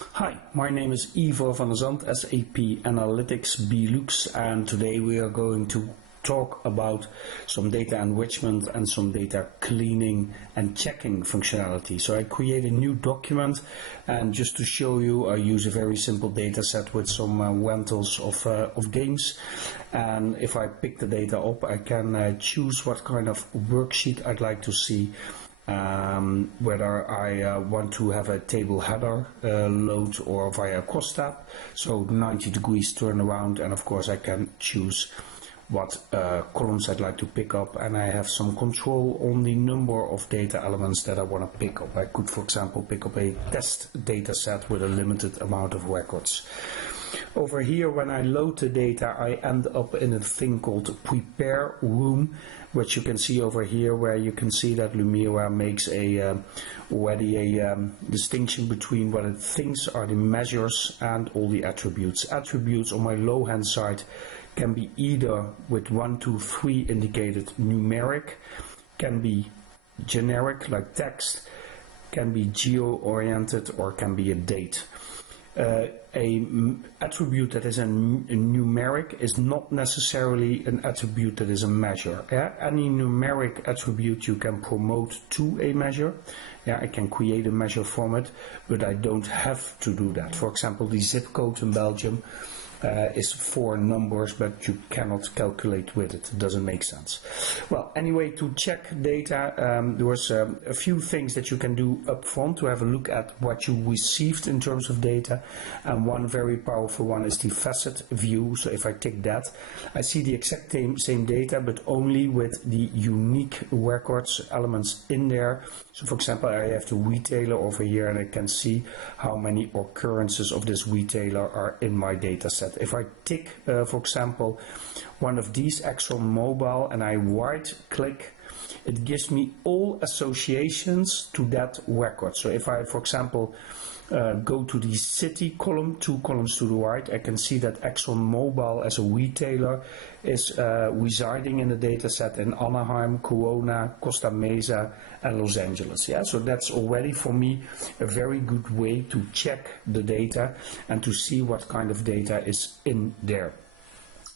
Hi, my name is Iver van Zand, SAP Analytics Belux, and today we are going to talk about some data enrichment and some data cleaning and checking functionality. So I create a new document, and just to show you, I use a very simple data set with some rentals of games. And if I pick the data up, I can choose what kind of worksheet I'd like to see. Whether I want to have a table header load or via cross tab, so 90 degrees turnaround, and of course I can choose what columns I'd like to pick up, and I have some control on the number of data elements that I want to pick up. I could, for example, pick up a test data set with a limited amount of records. Over here, when I load the data, I end up in a thing called prepare room, which you can see over here, where you can see that Lumira makes already a distinction between what it thinks are the measures and all the attributes. Attributes on my low hand side can be either with 1, 2, 3 indicated numeric, can be generic like text, can be geo-oriented, or can be a date. An attribute that is a numeric is not necessarily an attribute that is a measure. Any numeric attribute you can promote to a measure. I can create a measure from it, but I don't have to do that. For example, the zip code in Belgium is 4 numbers, but you cannot calculate with it. It doesn't make sense. Well, anyway, to check data, there was a few things that you can do up front to have a look at what you received in terms of data, and one very powerful one is the facet view. So if I tick that, I see the exact same data, but only with the unique records elements in there. So for example, I have the retailer over here, and I can see how many occurrences of this retailer are in my data set. If I tick, for example, one of these, ExxonMobil, and I right click, it gives me all associations to that record. So if I, for example, go to the city column, 2 columns to the right, I can see that ExxonMobil as a retailer is residing in the data set in Anaheim, Corona, Costa Mesa, and Los Angeles. So that's already for me a very good way to check the data and to see what kind of data is in there.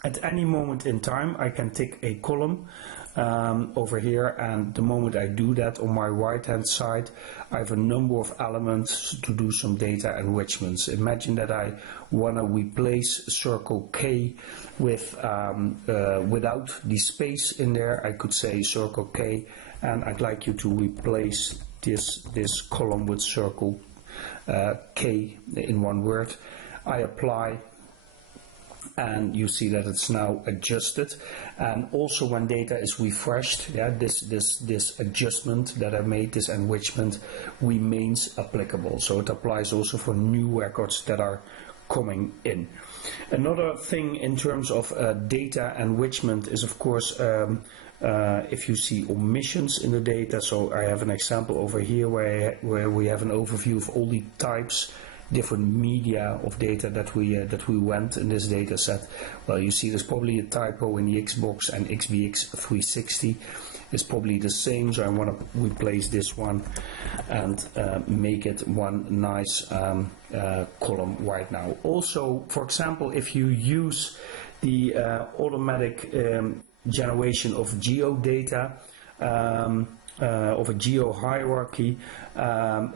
At any moment in time, I can tick a column over here, and the moment I do that, on my right hand side I have a number of elements to do some data enrichments. Imagine that I want to replace circle K with without the space in there. I could say circle K, and I'd like you to replace this column with circle K in one word. I apply, and you see that it's now adjusted. And also when data is refreshed, this adjustment that I made, this enrichment, remains applicable. So it applies also for new records that are coming in. Another thing in terms of data enrichment is, of course, if you see omissions in the data. So I have an example over here where we have an overview of all the types, different media of data that we went in this data set. Well, you see there's probably a typo in the Xbox, and XBX 360 is probably the same, so I want to replace this one and make it one nice column right now. Also, for example, if you use the automatic generation of geodata, of a geo hierarchy,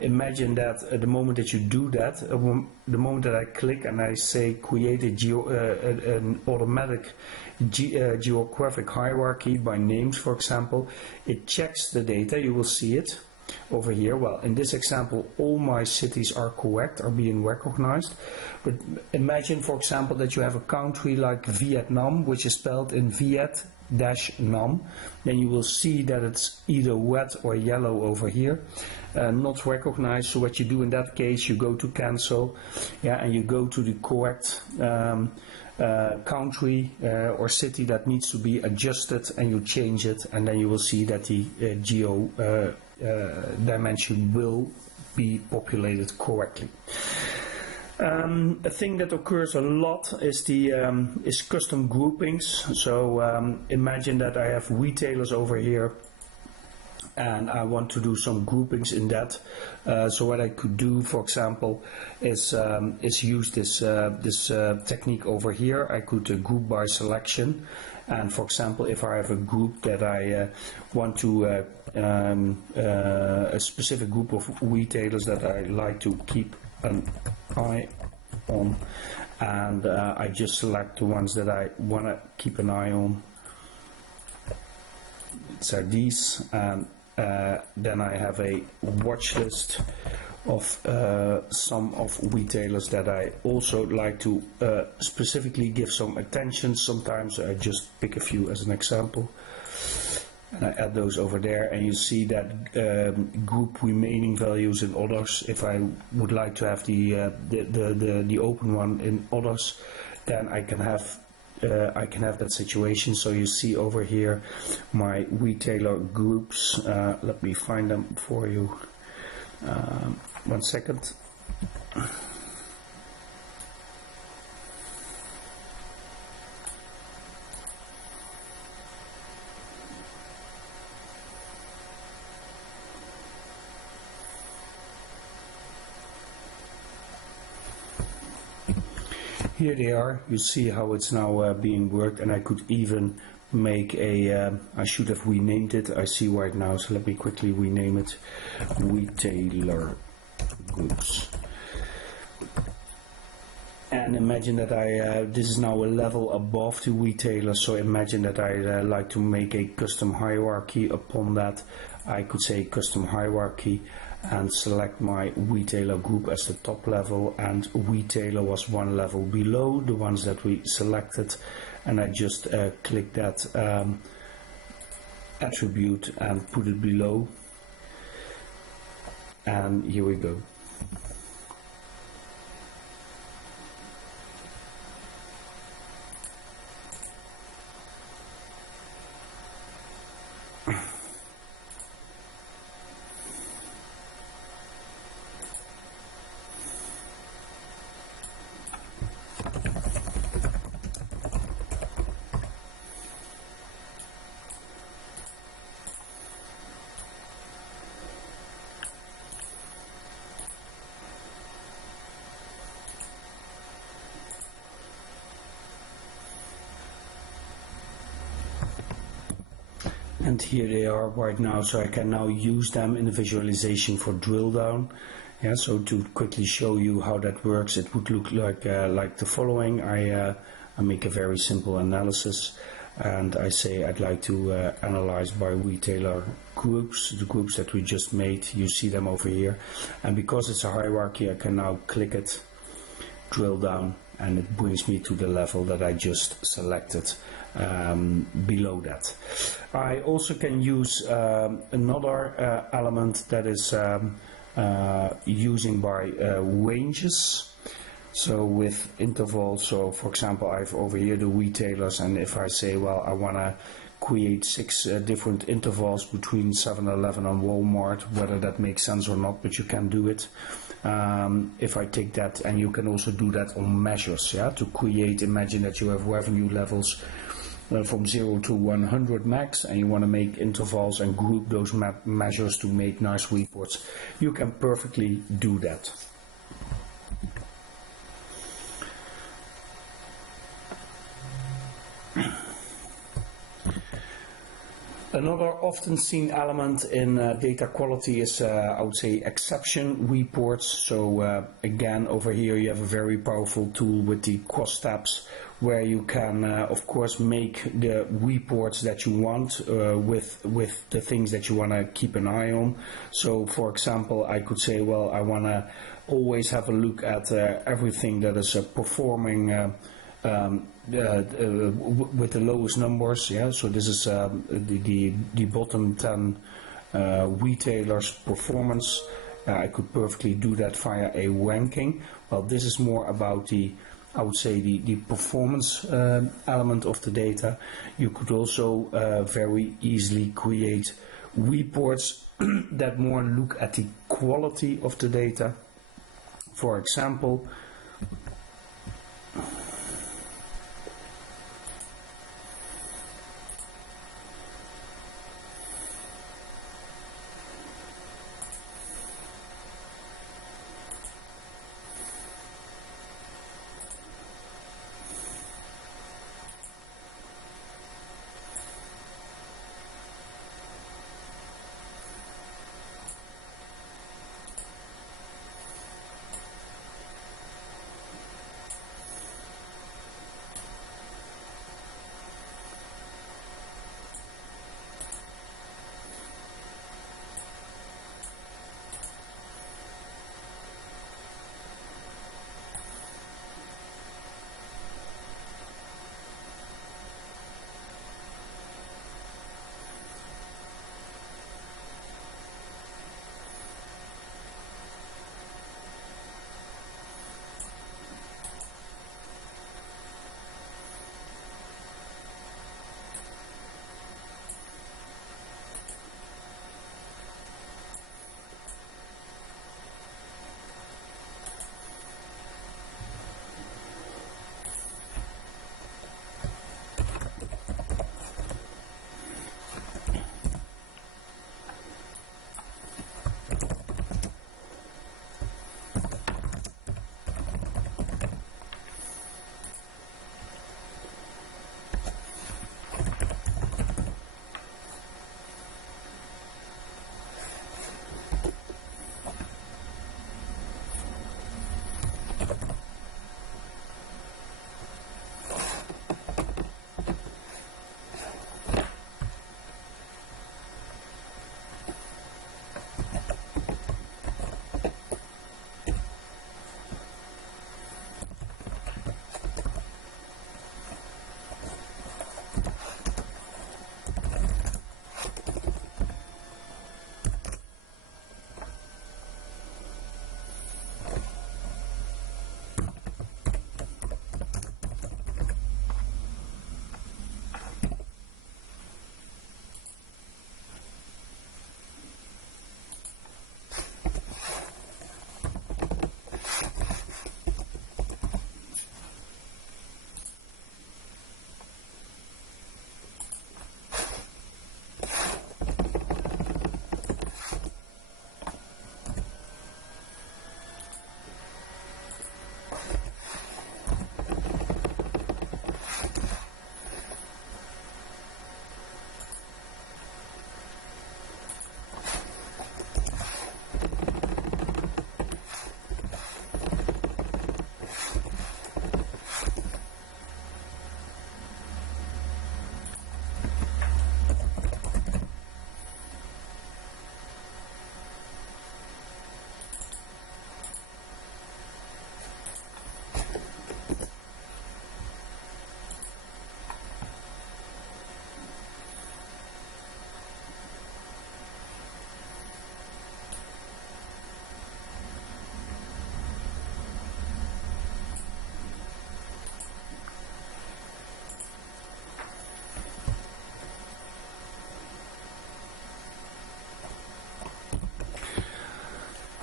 imagine that at the moment that you do that, the moment that I click and I say create an automatic geographic hierarchy by names, for example, it checks the data. You will see it over here. Well, in this example, all my cities are correct, are being recognized. But imagine, for example, that you have a country like Vietnam, which is spelled in Viet-Nam. Then you will see that it's either red or yellow over here, not recognized. So what you do in that case, you go to cancel, and you go to the correct country or city that needs to be adjusted, and you change it, and then you will see that the geo dimension will be populated correctly. A thing that occurs a lot is custom groupings. So imagine that I have retailers over here and I want to do some groupings in that. So what I could do, for example, is use this technique over here. I could group by selection, and for example, if I have a group that I want to a specific group of retailers that I like to keep an eye on, and I just select the ones that I want to keep an eye on. These are these, and then I have a watch list of some of retailers that I also like to specifically give some attention. Sometimes I just pick a few as an example, and I add those over there, and you see that group remaining values in others. If I would like to have the open one in others, then I can have that situation. So you see over here my retailer groups. Let me find them for you. 1 second. Here they are. You see how it's now being worked, and I could even make a, I should have renamed it, I see right now, so let me quickly rename it, retailer groups. And imagine that this is now a level above the retailer, so imagine that I like to make a custom hierarchy upon that. I could say custom hierarchy and select my retailer group as the top level, and retailer was one level below the ones that we selected, and I just click that attribute and put it below, and here we go. And here they are right now, so I can now use them in the visualization for drill down. Yeah, so to quickly show you how that works, it would look like the following. I make a very simple analysis, and I say I'd like to analyze by retailer groups, the groups that we just made. You see them over here, and because it's a hierarchy, I can now click it, drill down, and it brings me to the level that I just selected. Below that, I also can use another element that is using by ranges. So with intervals, so for example, I have over here the retailers, and if I say, well, I want to create 6 different intervals between 7-Eleven and Walmart, whether that makes sense or not, but you can do it. If I take that, and you can also do that on measures, yeah, to create, imagine that you have revenue levels from 0 to 100 max, and you want to make intervals and group those measures to make nice reports. You can perfectly do that. Another often seen element in data quality is, I would say, exception reports. So again, over here you have a very powerful tool with the cross tabs, where you can, of course, make the reports that you want with the things that you want to keep an eye on. So, for example, I could say, well, I want to always have a look at everything that is performing with the lowest numbers. Yeah, so this is the bottom 10 retailers' performance. I could perfectly do that via a ranking. Well, this is more about the, I would say, the performance element of the data. You could also very easily create reports that more look at the quality of the data. For example,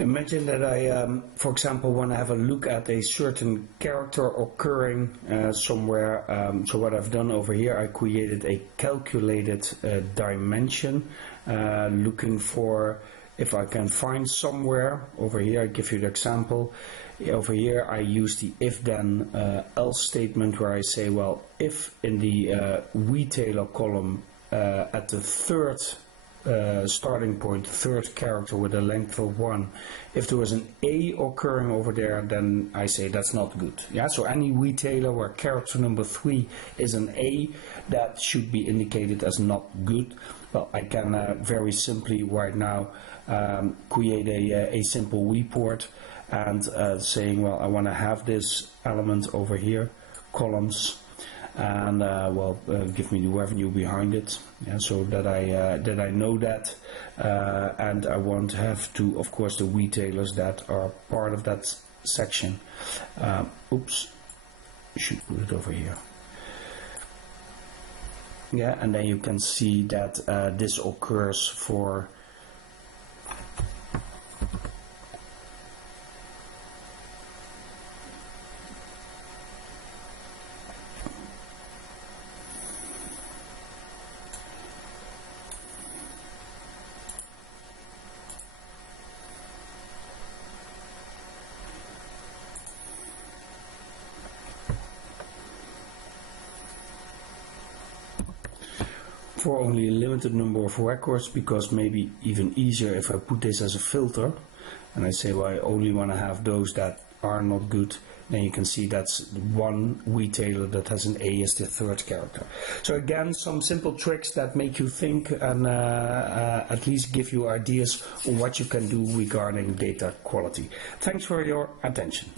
Imagine that I, for example, want to have a look at a certain character occurring somewhere. So what I've done over here, I created a calculated dimension, looking for if I can find somewhere. Over here, I give you the example. Over here, I use the if-then else statement where I say, well, if in the retailer column at the third starting point, third character with a length of 1, if there was an A occurring over there, then I say that's not good. Yeah, so any retailer where character number 3 is an A, that should be indicated as not good. Well, I can very simply right now create a simple report and saying, well, I want to have this element over here, columns, and give me the revenue behind it, yeah, so that I know that, and I want to have to, of course, the retailers that are part of that section. Oops, should put it over here. Yeah, and then you can see that this occurs for only a limited number of records, because maybe even easier if I put this as a filter and I say, well, I only want to have those that are not good. Then you can see that's one retailer that has an A as the third character. So again, some simple tricks that make you think and at least give you ideas on what you can do regarding data quality. Thanks for your attention.